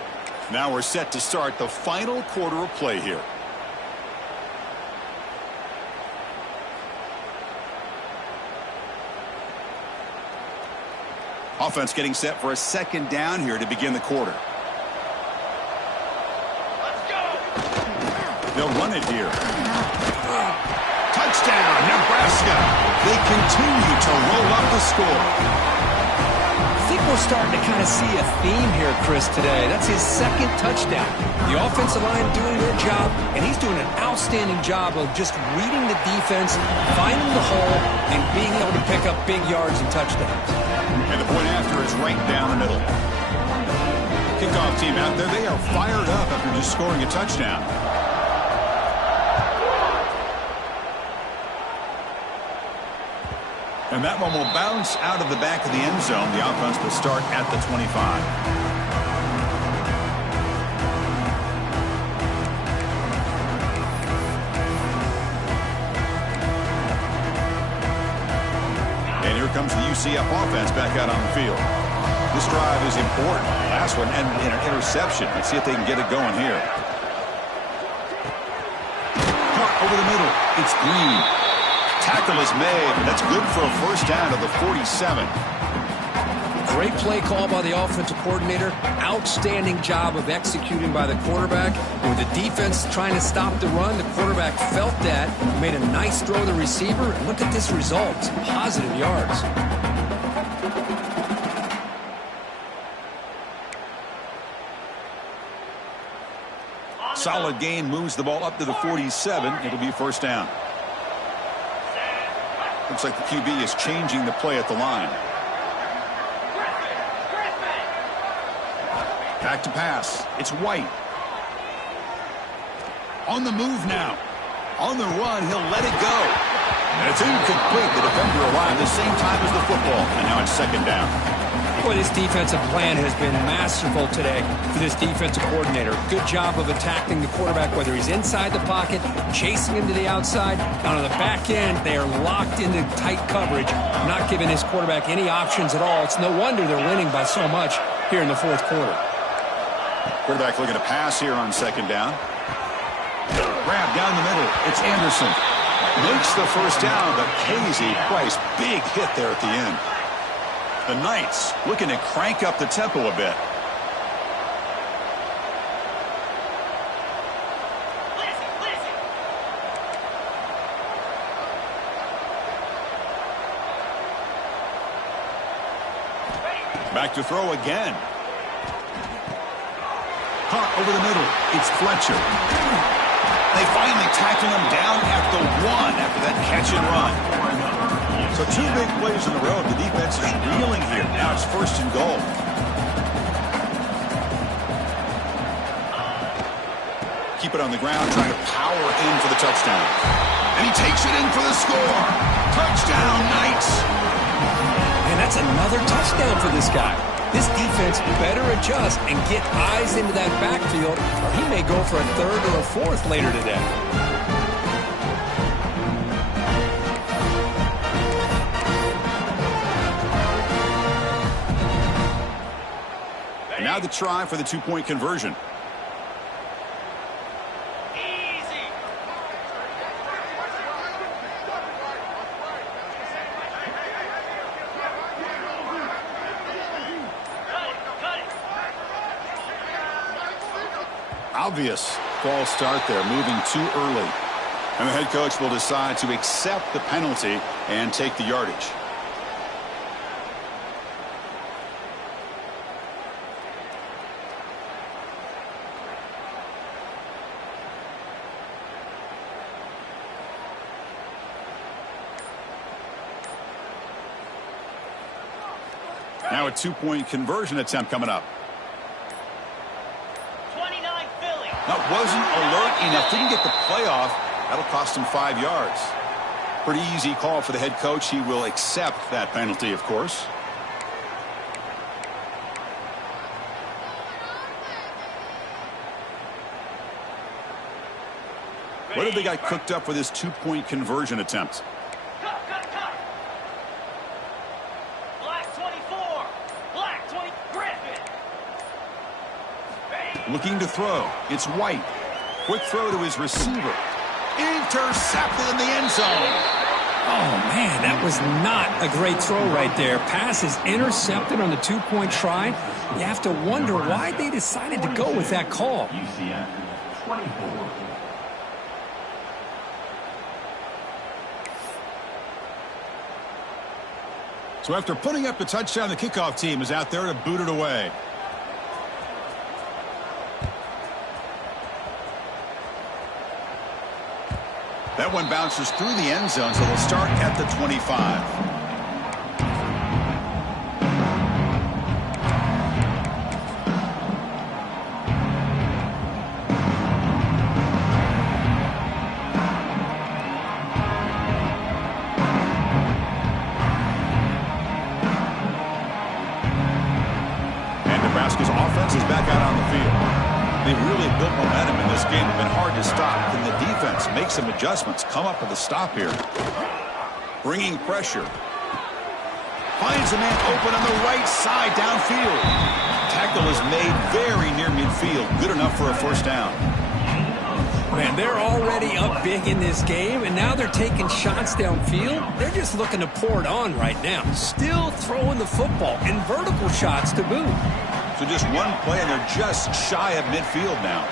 Now we're set to start the final quarter of play here. Offense getting set for a second down here to begin the quarter. They'll run it here. Touchdown, Nebraska. They continue to roll up the score. I think we're starting to kind of see a theme here, Chris, today. That's his second touchdown. The offensive line doing their job, and he's doing an outstanding job of just reading the defense, finding the hole, and being able to pick up big yards and touchdowns. And the point after is right down the middle. Kickoff team out there, they are fired up after just scoring a touchdown. And that one will bounce out of the back of the end zone. The offense will start at the 25. And here comes the UCF offense back out on the field. This drive is important. Last one ended in an interception. Let's see if they can get it going here. Caught over the middle. It's Green. Tackle is made. That's good for a first down to the 47. Great play call by the offensive coordinator. Outstanding job of executing by the quarterback. And with the defense trying to stop the run, the quarterback felt that, made a nice throw to the receiver. And look at this result. Positive yards. Solid gain, moves the ball up to the 47. It'll be first down. Looks like the QB is changing the play at the line. Back to pass. It's White. On the move now. On the run, he'll let it go. And it's incomplete. The defender arrived the same time as the football. And now it's second down. Boy, this defensive plan has been masterful today for this defensive coordinator. Good job of attacking the quarterback, whether he's inside the pocket, chasing him to the outside. And on the back end, they are locked into tight coverage, not giving his quarterback any options at all. It's no wonder they're winning by so much here in the fourth quarter. Quarterback looking to pass here on second down. Grab down the middle. It's Anderson. Makes the first down, but Casey Price, big hit there at the end. The Knights looking to crank up the tempo a bit. Back to throw again. Caught over the middle. It's Fletcher. They finally tackle him down at the 1 after that catch and run. So two big plays in a row. The defense is reeling here. Now it's first and goal. Keep it on the ground, trying to power in for the touchdown. And he takes it in for the score. Touchdown, Knights. And that's another touchdown for this guy. This defense better adjust and get eyes into that backfield, or he may go for a third or a fourth later today. Now the try for the two-point conversion. Obvious false start there, moving too early. And the head coach will decide to accept the penalty and take the yardage. Now a two-point conversion attempt coming up. 29 Philly. That wasn't alert enough. Didn't get the play off. That'll cost him 5 yards. Pretty easy call for the head coach. He will accept that penalty, of course. What have they got cooked up for this two-point conversion attempt? Looking to throw. It's White. Quick throw to his receiver. Intercepted in the end zone. Oh, man, that was not a great throw right there. Pass is intercepted on the two-point try. You have to wonder why they decided to go with that call. UCF 24. So after putting up the touchdown, the kickoff team is out there to boot it away. That one bounces through the end zone, so they'll start at the 25. Nebraska's offense is back out on the field. They've really built momentum in this game. It's been hard to stop. Can the defense make some adjustments? Come up with a stop here. Bringing pressure. Finds a man open on the right side downfield. Tackle is made very near midfield. Good enough for a first down. Man, they're already up big in this game, and now they're taking shots downfield. They're just looking to pour it on right now. Still throwing the football, and vertical shots to boot. So just one play, and they're just shy of midfield now.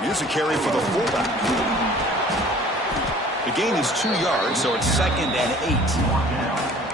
Here's a carry for the fullback. The gain is 2 yards, so it's 2nd and 8.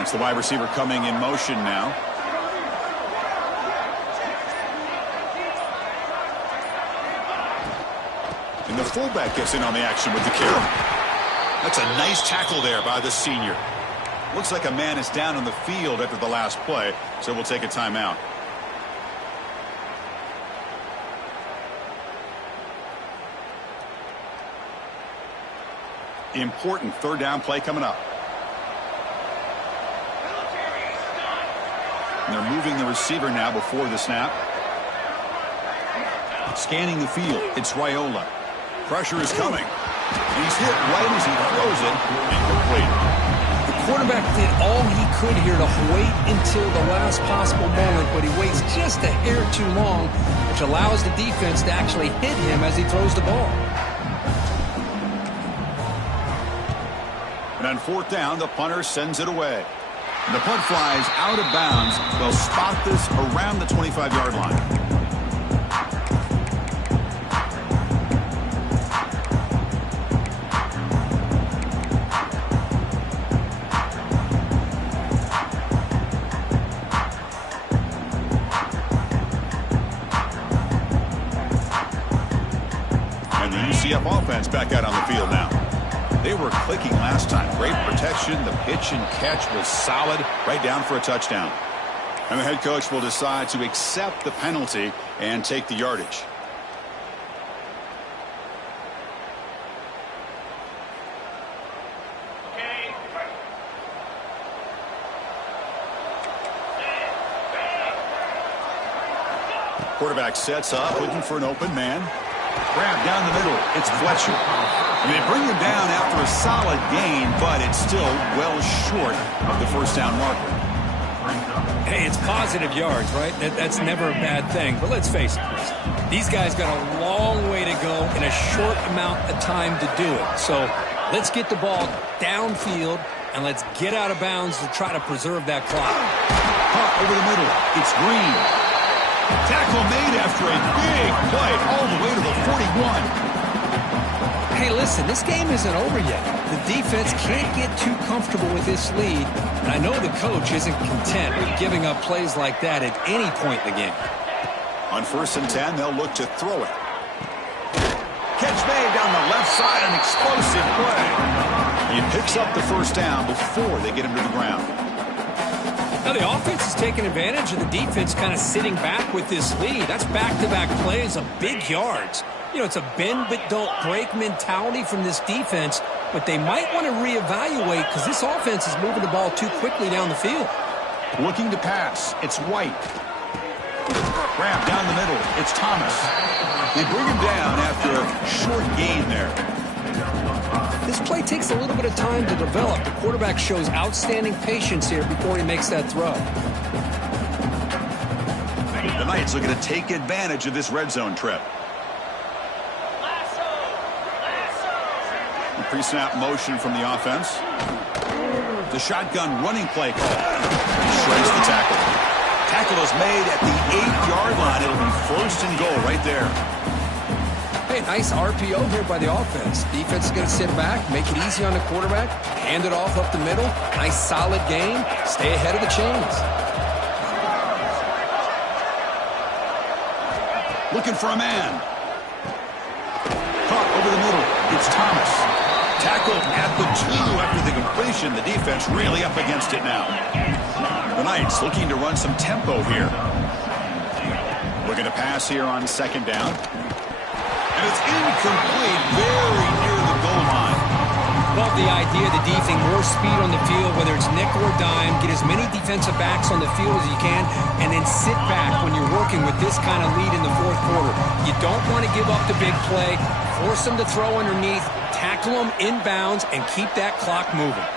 It's the wide receiver coming in motion now. And the fullback gets in on the action with the carry. That's a nice tackle there by the senior. Looks like a man is down on the field after the last play, so we'll take a timeout. Important third down play coming up. And they're moving the receiver now before the snap. Scanning the field. It's Raiola. Pressure is coming. And he's hit right as he throws it. Incomplete. The quarterback did all he could here to wait until the last possible moment, but he waits just a hair too long, which allows the defense to actually hit him as he throws the ball. And on fourth down, the punter sends it away. The punt flies out of bounds. They'll spot this around the 25-yard line. And the UCF offense back out on the field now. They were clicking last time. Great protection. The pitch and catch was solid. Right down for a touchdown. And the head coach will decide to accept the penalty and take the yardage. Quarterback sets up, looking for an open man. Grab down the middle. It's Fletcher. And they bring him down after a solid gain, but it's still well short of the first down marker. Hey, it's positive yards, right? That's never a bad thing. But let's face it, these guys got a long way to go in a short amount of time to do it. So let's get the ball downfield, and let's get out of bounds to try to preserve that clock. Pop over the middle. It's Green. Tackle made after a big play all the way to the 41. Hey, listen, this game isn't over yet. The defense can't get too comfortable with this lead, and I know the coach isn't content with giving up plays like that at any point in the game. On 1st and 10, they'll look to throw it. Catch made down the left side, an explosive play. He picks up the first down before they get him to the ground. Now the offense is taking advantage of the defense kind of sitting back with this lead. That's back-to-back plays of big yards. You know, it's a bend but don't break mentality from this defense, but they might want to reevaluate because this offense is moving the ball too quickly down the field. Looking to pass. It's White. Grab down the middle. It's Thomas. They bring him down after a short gain there. This play takes a little bit of time to develop. The quarterback shows outstanding patience here before he makes that throw. The Knights looking to take advantage of this red zone trip. The pre-snap motion from the offense. The shotgun running play call. Shreds the tackle. Tackle is made at the 8-yard line. It'll be first and goal right there. Hey, nice RPO here by the offense. Defense is going to sit back, make it easy on the quarterback, hand it off up the middle. Nice solid game. Stay ahead of the chains. Looking for a man. Caught over the middle. It's Thomas. Tackled at the 2 after the completion. The defense really up against it now. The Knights looking to run some tempo here. Looking to pass here on second down. And it's incomplete, very near the goal line. Love the idea of the defing more speed on the field, whether it's nickel or dime. Get as many defensive backs on the field as you can, and then sit back when you're working with this kind of lead in the fourth quarter. You don't want to give up the big play. Force them to throw underneath, tackle them inbounds, and keep that clock moving.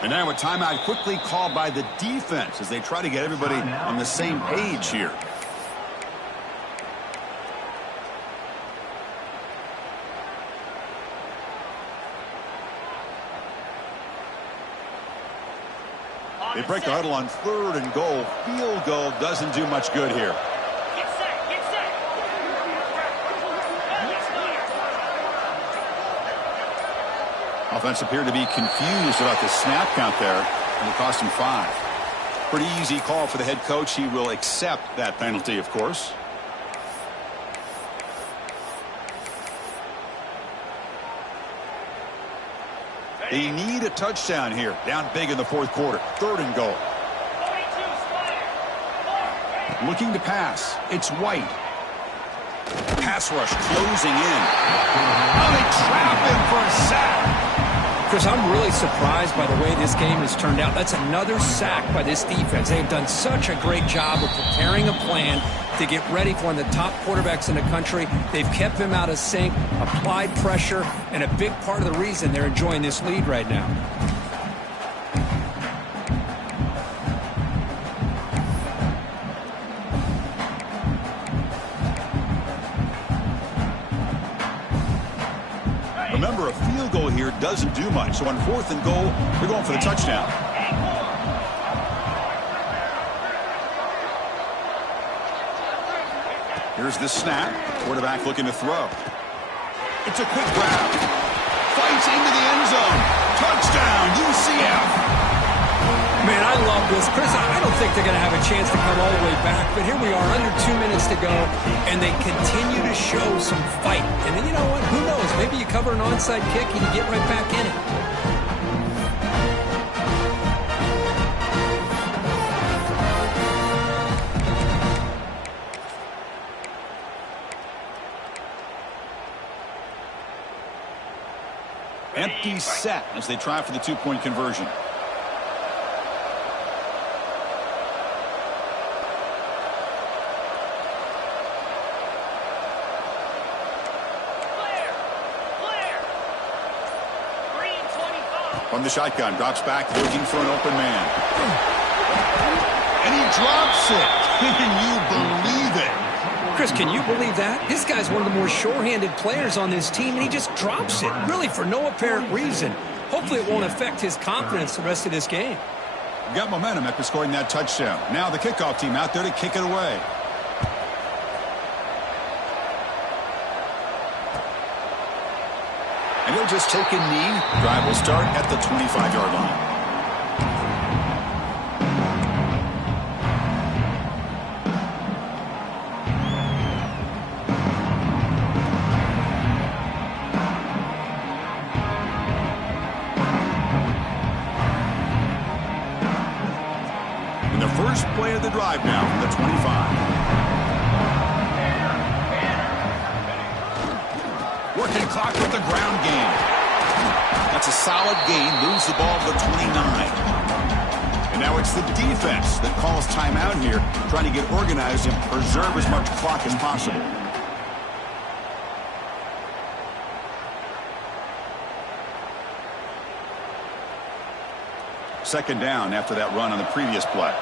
And now a timeout quickly called by the defense as they try to get everybody on the same page here. They break the huddle on third and goal. Field goal doesn't do much good here. Get set, get set. Offense appeared to be confused about the snap count there, and it cost him 5. Pretty easy call for the head coach. He will accept that penalty, of course. They need a touchdown here. Down big in the fourth quarter. Third and goal. Looking to pass. It's White. Pass rush closing in. Oh, they trap him for a sack. Chris, I'm really surprised by the way this game has turned out. That's another sack by this defense. They've done such a great job of preparing a plan to get ready for one of the top quarterbacks in the country. They've kept him out of sync, applied pressure, and a big part of the reason they're enjoying this lead right now. Remember, a field goal here doesn't do much. So on fourth and goal, they're going for the touchdown. Here's the snap. Quarterback looking to throw. It's a quick grab. Fights into the end zone. Touchdown, UCF. Man, I love this. Chris, I don't think they're going to have a chance to come all the way back, but here we are, under 2 minutes to go, and they continue to show some fight. And you know what? Who knows? Maybe you cover an onside kick and you get right back in it. Empty set as they try for the 2-point conversion. From the shotgun, drops back, looking for an open man. And he drops it. Can you believe it? Chris, can you believe that? This guy's one of the more sure-handed players on this team, and he just drops it, really for no apparent reason. Hopefully it won't affect his confidence the rest of this game. Got momentum after scoring that touchdown. Now the kickoff team out there to kick it away. And he'll just take a knee. Drive will start at the 25-yard line. first play of the drive now from the 25. Working clock with the ground game. That's a solid gain. Moves the ball to the 29. And now it's the defense that calls timeout here, trying to get organized and preserve as much clock as possible. Second down after that run on the previous play.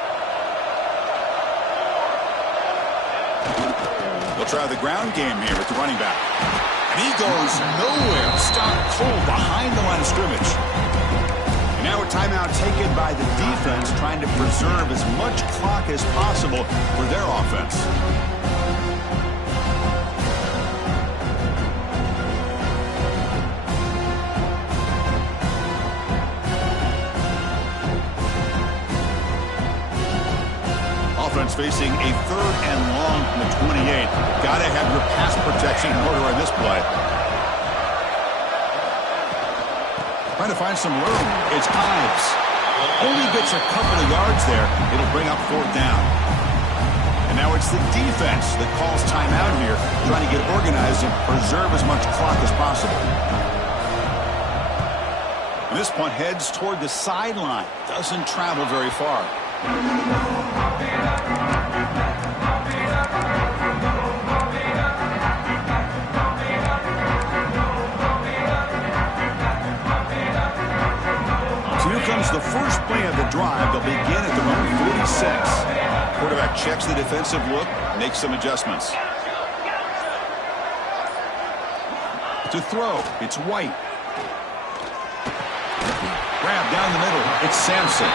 They'll try the ground game here with the running back. And he goes nowhere. Stopped cold behind the line of scrimmage. And now a timeout taken by the defense, trying to preserve as much clock as possible for their offense. Offense facing a 3rd and long from the 28. Got to have your pass protection in order on this play. Trying to find some room. It's Ives. Only gets a couple of yards there. It'll bring up 4th down. And now it's the defense that calls timeout here, trying to get organized and preserve as much clock as possible. And this punt heads toward the sideline. Doesn't travel very far. So here comes the first play of the drive. They'll begin at their own 46. Quarterback checks the defensive look, makes some adjustments. To throw, it's White. Grab down the middle, it's Sampson.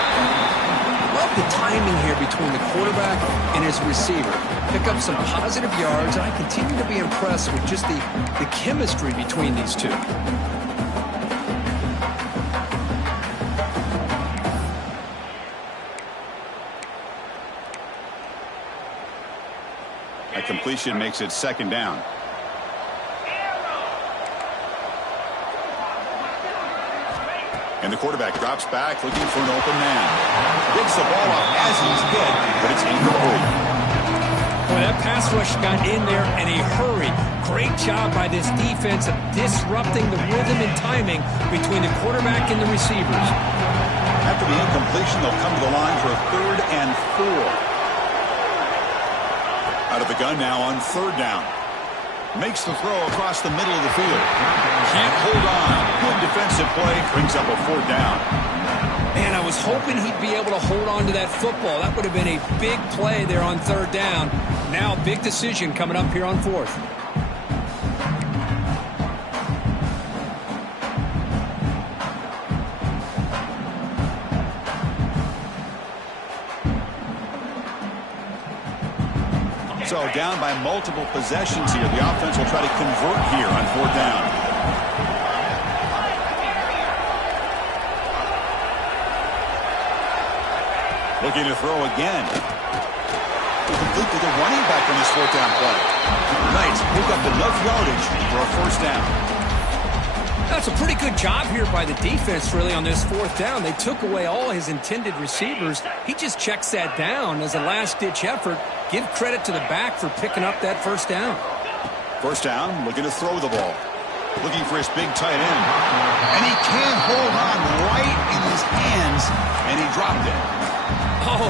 Love the timing here between the quarterback and his receiver. Pick up some positive yards, and I continue to be impressed with just the chemistry between these two. A completion makes it 2nd down. And the quarterback drops back, looking for an open man. Gets the ball up as he's hit, but it's incomplete. Boy, that pass rush got in there in a hurry. Great job by this defense of disrupting the rhythm and timing between the quarterback and the receivers. After the incompletion, they'll come to the line for a 3rd and 4. Out of the gun now on 3rd down. Makes the throw across the middle of the field. Can't hold on. Good defensive play. Brings up a 4th down. Man, I was hoping he'd be able to hold on to that football. That would have been a big play there on 3rd down. Now, big decision coming up here on 4th. So down by multiple possessions here. The offense will try to convert here on 4th down. Looking to throw again. Complete to the running back on this 4th down play. Knights pick up enough yardage for a 1st down. That's a pretty good job here by the defense, really, on this 4th down. They took away all his intended receivers. He just checks that down as a last-ditch effort. Give credit to the back for picking up that 1st down. 1st down, looking to throw the ball. Looking for his big tight end. And he can't hold on right in his hands, and he dropped it. Oh,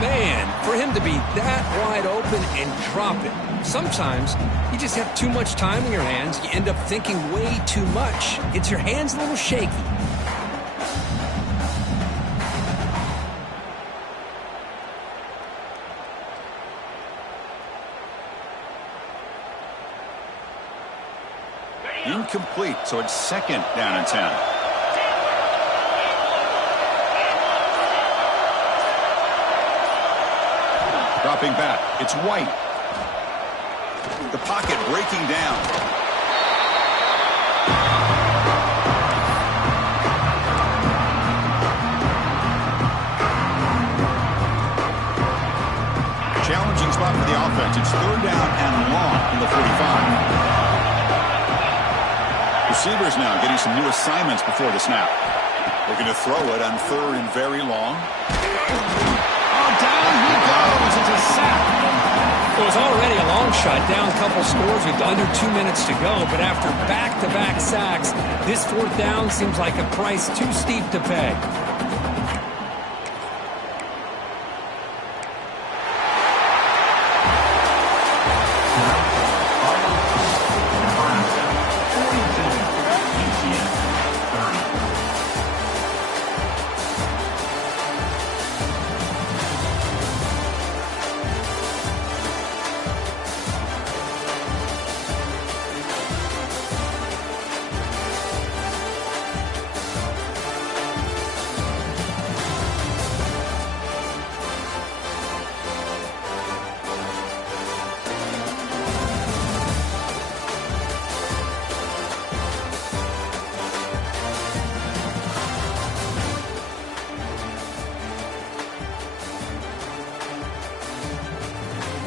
man, for him to be that wide open and drop it. Sometimes you just have too much time in your hands. You end up thinking way too much. Gets your hands a little shaky. Incomplete, so it's 2nd down and 10. Dropping back, it's White. The pocket breaking down. Challenging spot for the offense. It's 3rd down and long from the 45. Receivers now getting some new assignments before the snap. Looking to throw it on 3rd and very long. Oh, down causes a sack. It was already a long shot, down a couple scores with under 2 minutes to go, but after back-to-back sacks, this fourth down seems like a price too steep to pay.